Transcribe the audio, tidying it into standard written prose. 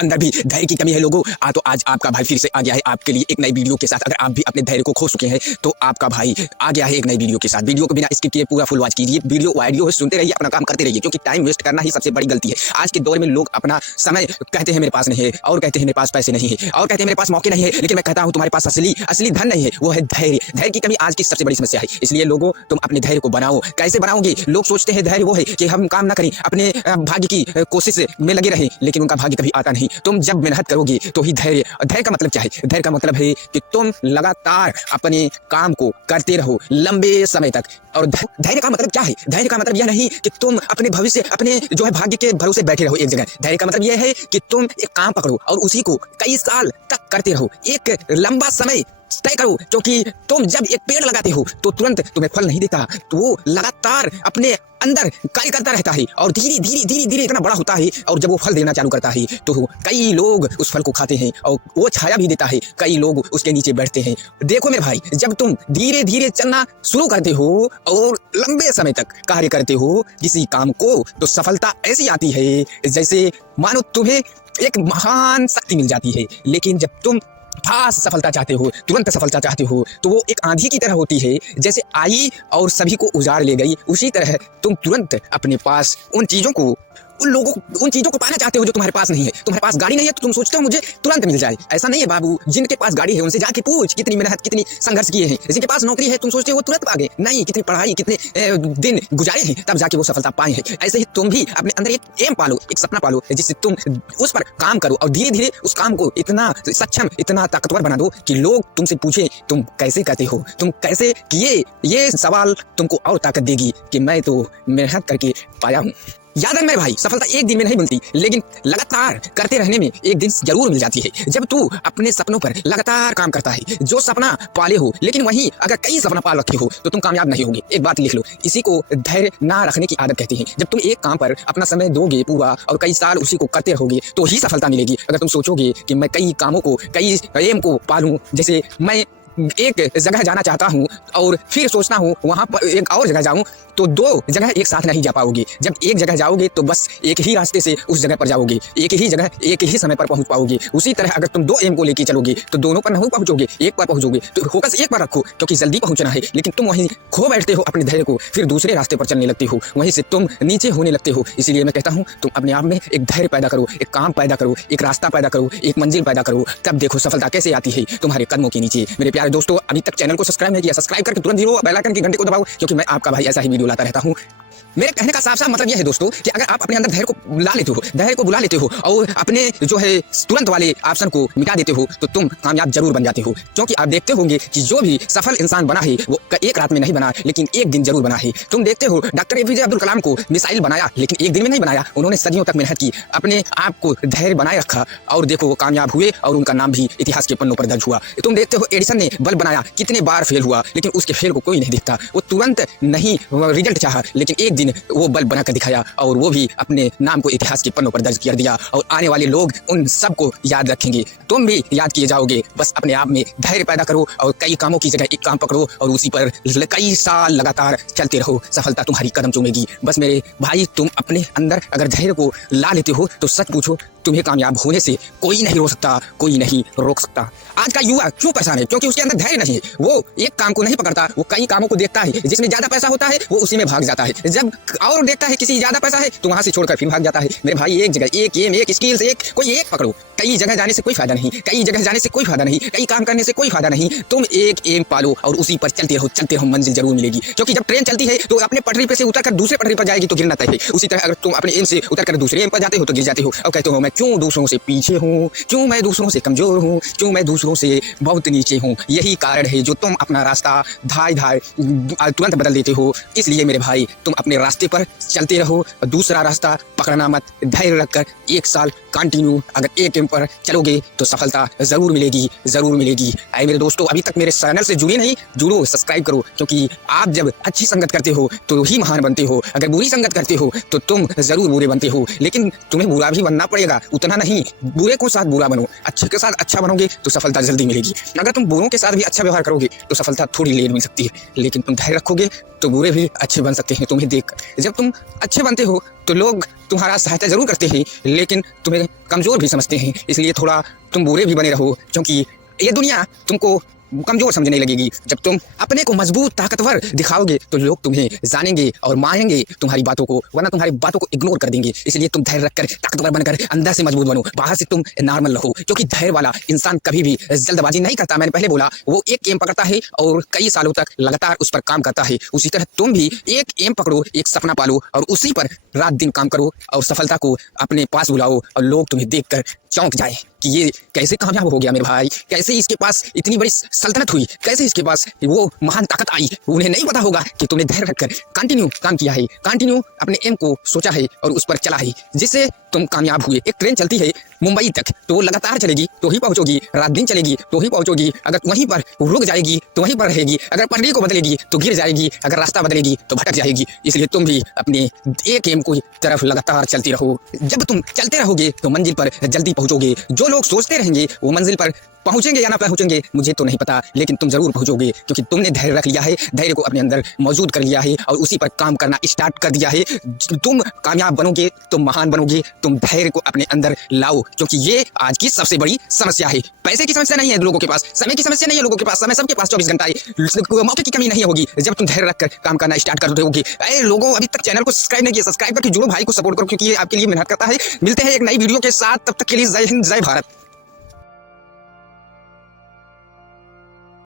अंदर भी धैर्य की कमी है लोगों। तो आज आपका भाई फिर से आ गया है आपके लिए एक नई वीडियो के साथ। अगर आप भी अपने धैर्य को खो चुके हैं तो आपका भाई आ गया है एक नई वीडियो के साथ। वीडियो को बिना स्किप किए पूरा फुल वॉच कीजिए। वीडियो सुनते रहिए, अपना काम करते रहिए, क्योंकि टाइम वेस्ट करना ही सबसे बड़ी गलती है। आज के दौर में लोग अपना समय कहते हैं मेरे पास नहीं है, और कहते हैं मेरे पास पैसे नहीं है, और कहते हैं मेरे पास मौके नहीं है, लेकिन मैं कहता हूं तुम्हारे पास असली धन नहीं है, वो है धैर्य। धैर्य की कमी आज की सबसे बड़ी समस्या है। इसलिए लोगों, तुम अपने धैर्य को बनाओ। कैसे बनाओगे? लोग सोचते हैं धैर्य वो है कि हम काम ना करें, अपने भाग्य की कोशिश में लगे रहें, लेकिन उनका भाग्य कभी आता नहीं। तुम जब मेहनत करोगे तो ही धैर्य का मतलब क्या है? धैर्य का मतलब है कि तुम लगातार अपने काम को करते रहो लंबे समय तक। और धैर्य का मतलब क्या है? धैर्य का मतलब यह नहीं कि तुम अपने भविष्य, अपने जो है भाग्य के भरोसे बैठे रहो एक जगह। धैर्य का मतलब यह है कि तुम एक काम पकड़ो और उसी को कई साल तक करते रहो, एक लंबा समय तय करो। क्योंकि तुम जब एक पेड़ लगाते हो तो तुरंत तुम्हें फल नहीं देता, तो वो लगातार अपने अंदर कार्य करता रहता है और धीरे धीरे इतना बड़ा होता है। और जब वो फल देना चालू करता है तो कई लोग उस फल को खाते हैं और वो छाया भी देता है, कई लोग उसके नीचे बैठते हैं। देखो मेरे भाई, जब तुम धीरे धीरे चलना शुरू करते हो और लंबे समय तक कार्य करते हो किसी काम को, तो सफलता ऐसी आती है जैसे मानो तुम्हें एक महान शक्ति मिल जाती है। लेकिन जब तुम फास्ट सफलता चाहते हो, तुरंत सफलता चाहते हो, तो वो एक आंधी की तरह होती है, जैसे आई और सभी को उजाड़ ले गई। उसी तरह तुम तुरंत अपने पास उन चीजों को पाना चाहते हो जो तुम्हारे पास नहीं है। तुम्हारे पास गाड़ी नहीं है तो तुम सोचते हो मुझे तुरंत मिल जाए। ऐसा नहीं है बाबू। जिनके पास गाड़ी है उनसे जाके पूछ कितनी मेहनत, कितनी संघर्ष किए हैं। जिनके पास नौकरी है तुम सोचते हो वो तुरंत पा गए, नहीं, कितनी पढ़ाई, कितने दिन गुजारे हैं तब जाके वो सफलता पाए हैं। ऐसे ही तुम भी अपने अंदर एक एम पालो, एक सपना पालो, जिससे तुम उस पर काम करो और धीरे धीरे उस काम को इतना सक्षम, इतना ताकतवर बना दो कि लोग तुमसे पूछे तुम कैसे करते हो, तुम कैसे किए। ये सवाल तुमको और ताकत देगी कि मैं तो मेहनत करके पाया हूँ। याद रख मेरे भाई, सफलता एक दिन में नहीं मिलती, लेकिन लगातार करते रहने में एक दिन जरूर मिल जाती है। जब तू अपने सपनों पर लगातार काम करता है, जो सपना पाले हो, लेकिन वहीं अगर कई सपना पाल रखे हो तो तुम कामयाब नहीं होगे। एक बात लिख लो, इसी को धैर्य ना रखने की आदत कहते हैं। जब तुम एक काम पर अपना समय दोगे पूरा और कई साल उसी को करते रहोगे तो ही सफलता मिलेगी। अगर तुम सोचोगे कि मैं कई कामों को, कई एम को पालूं, जैसे मैं एक जगह जाना चाहता हूँ और फिर सोचना हूँ वहां पर एक और जगह जाऊं, तो दो जगह एक साथ नहीं जा पाओगे। जब एक जगह जाओगे तो बस एक ही रास्ते से उस जगह पर जाओगे, एक ही जगह एक ही समय पर पहुंच पाओगे। उसी तरह अगर तुम दो एम को लेके चलोगे तो दोनों पर नहीं पहुंचोगे, एक पर पहुंचोगे। तो फोकस एक पर रखो क्योंकि जल्दी पहुंचना है, लेकिन तुम वहीं खो बैठते हो अपने धैर्य को, फिर दूसरे रास्ते पर चलने लगते हो, वहीं से तुम नीचे होने लगते हो। इसीलिए मैं कहता हूँ तुम अपने आप में एक धैर्य पैदा करो, एक काम पैदा करो, एक रास्ता पैदा करो, एक मंजिल पैदा करो, तब देखो सफलता कैसे आती है तुम्हारे कदमों के नीचे। मेरे प्यारे दोस्तों, अभी तक चैनल को सब्सक्राइब नहीं किया, सब्सक्राइब करके तुरंत बेल आइकन की घंटे को दबाओ, क्योंकि मैं आपका भाई ऐसा ही वीडियो लाता रहता हूँ। मेरे कहने का साफ साफ मतलब यह है दोस्तों कि अगर आप अपने अंदर धैर्य को ला लेते हो, धैर्य को बुला लेते हो और अपने जो है तुरंत वाले ऑप्शन को मिटा देते हो, तो तुम कामयाब जरूर बन जाते हो। क्योंकि आप देखते होंगे कि जो भी सफल इंसान बना है वो एक रात में नहीं बना, लेकिन एक दिन जरूर बना है। तुम देखते हो डॉक्टर APJ अब्दुल कलाम को मिसाइल बनाया, लेकिन एक दिन में नहीं बनाया, उन्होंने सदियों तक मेहनत की, अपने आप को धैर्य बनाए रखा और देखो वो कामयाब हुए और उनका नाम भी इतिहास के पन्नों पर दर्ज हुआ। तुम देखते हो एडिसन ने बल्ब बनाया, कितने बार फेल हुआ, लेकिन उसके फेल को कोई नहीं देखता। वो तुरंत नहीं रिजल्ट चाहा, लेकिन एक दिन वो बल्ब बना कर दिखाया और वो भी अपने नाम को इतिहास के पन्नों पर दर्ज कर दिया और आने वाले लोग उन सबको याद रखेंगे। तुम भी याद किए जाओगे। बस अपने आप में धैर्य पैदा करो और कई कामों की जगह एक काम पकड़ो और उसी पर कई साल लगातार चलते रहो, सफलता तुम्हारी कदम चूमेगी। बस मेरे भाई, तुम अपने अंदर अगर धैर्य को ला लेते हो तो सच पूछो, तुम्हें कामयाब होने से कोई नहीं रोक सकता, कोई नहीं रोक सकता। आज का युवा क्यों परेशान है? क्योंकि उसके अंदर धैर्य नहीं है। वो एक काम को नहीं पकड़ता, वो कई कामों को देखता है, जिसमें ज्यादा पैसा होता है वो उसी में भाग जाता है। जब और देखता है किसी ज्यादा पैसा है तो वहां से छोड़कर फिर भाग जाता है। मेरे भाई, एक जगह एक एम, एक स्किल्स, कोई एक पकड़ो। कई जगह जाने से कोई फायदा नहीं, कई जगह जाने से कोई फायदा नहीं, कई काम करने से कोई फायदा नहीं। तुम एक एम पालो और उसी पर चलते रहो, मंजिल जरूर मिलेगी। क्योंकि जब ट्रेन चलती है तो अपने पटरी पे से उतरकर दूसरे पटरी पर जाएगी तो गिरना तय है। उसी तरह अगर तुम अपने एम से उतरकर दूसरे एम पर जाते हो तो गिर जाते हो और कहते हो मैं क्यों दूसरों से पीछे हूँ, क्यों मैं दूसरों से कमजोर हूँ, क्यों मैं दूसरों से बहुत नीचे हूँ। यही कारण है जो तुम अपना रास्ता धाय तुरंत बदल देते हो। इसलिए मेरे भाई, तुम अपने रास्ते पर चलते रहो, दूसरा रास्ता पकड़ना मत। धैर्य रखकर एक साल कंटिन्यू अगर एक एम पर चलोगे तो सफलता जरूर मिलेगी, जरूर मिलेगी। आए मेरे दोस्तों, अभी तक मेरे चैनल से जुड़े नहीं, जुड़ो, सब्सक्राइब करो, क्योंकि आप जब अच्छी संगत करते हो तो ही महान बनते हो। अगर बुरी संगत करते हो तो तुम जरूर बुरे बनते हो, लेकिन तुम्हें बुरा भी बनना पड़ेगा, उतना नहीं। बुरे को साथ बुरा बनो, अच्छे के साथ अच्छा बनोगे तो सफलता जल्दी मिलेगी। अगर तुम बुरों के साथ भी अच्छा व्यवहार करोगे तो सफलता थोड़ी लेट मिल सकती है, लेकिन तुम धैर्य रखोगे तो बुरे भी अच्छे बन सकते हैं तुम्हें देखकर। जब तुम अच्छे बनते हो तो लोग तुम्हारा सहायता जरूर करते हैं, लेकिन तुम्हें कमज़ोर भी समझते हैं। इसलिए थोड़ा तुम बुरे भी बने रहो, क्योंकि ये दुनिया तुमको कमजोर समझने लगेगी। जब तुम अपने को मजबूत ताकतवर दिखाओगे तो लोग तुम्हें जानेंगे और मानेंगे तुम्हारी बातों को, वरना तुम्हारी बातों को इग्नोर कर देंगे। इसलिए तुम धैर्य रखकर ताकतवर बनकर अंदर से मजबूत बनो, बाहर से तुम नॉर्मल रहो, क्योंकि धैर्य वाला इंसान कभी भी जल्दबाजी नहीं करता। मैंने पहले बोला, वो एक एम पकड़ता है और कई सालों तक लगातार उस पर काम करता है। उसी तरह तुम भी एक एम पकड़ो, एक सपना पालो और उसी पर रात दिन काम करो और सफलता को अपने पास बुलाओ और लोग तुम्हें देखकर चौंक जाए कि ये कैसे कामयाब हो गया मेरे भाई, कैसे इसके पास इतनी बड़ी सल्तनत हुई, कैसे इसके पास वो महान ताकत आई। उन्हें नहीं पता होगा कि तुमने धैर्य रखकर कंटिन्यू काम किया है, कंटिन्यू अपने एम को सोचा है और उस पर चला है, जिससे तुम कामयाब हुए। एक ट्रेन चलती है मुंबई तक तो वो लगातार चलेगी तो ही पहुंचोगी, रात दिन चलेगी तो ही पहुंचोगी। अगर वहीं पर रुक जाएगी तो वहीं पर रहेगी, अगर पटरी को बदलेगी तो गिर जाएगी, अगर रास्ता बदलेगी तो भटक जाएगी। इसलिए तुम भी अपने एक एम को तरफ लगातार चलती रहो। जब तुम चलते रहोगे तो मंजिल पर जल्दी पहुंचोगे। जो लोग सोचते रहेंगे वो मंजिल पर पहुंचेंगे या ना पहुंचेंगे मुझे तो नहीं पता, लेकिन तुम जरूर पहुंचोगे, क्योंकि तुमने धैर्य रख लिया है, धैर्य को अपने अंदर मौजूद कर लिया है और उसी पर काम करना स्टार्ट कर दिया है। तुम कामयाब बनोगे, तुम महान बनोगे, तुम धैर्य को अपने अंदर लाओ, क्योंकि ये आज की सबसे बड़ी समस्या है। पैसे की समस्या नहीं है लोगों के पास, समय की समस्या नहीं है लोगों के पास, समय सबके पास 24 घंटा है, मौके की कमी नहीं होगी जब तुम धैर्य रखकर काम करना स्टार्ट कर दोगे। अरे लोगों, अभी तक चैनल को सब्सक्राइब नहीं किया, सब्सक्राइब करके जुड़ो, भाई को सपोर्ट करो, क्योंकि ये आपके लिए मेहनत करता है। मिलते हैं एक नई वीडियो के साथ, तब तक के लिए जय हिंद, जय भारत।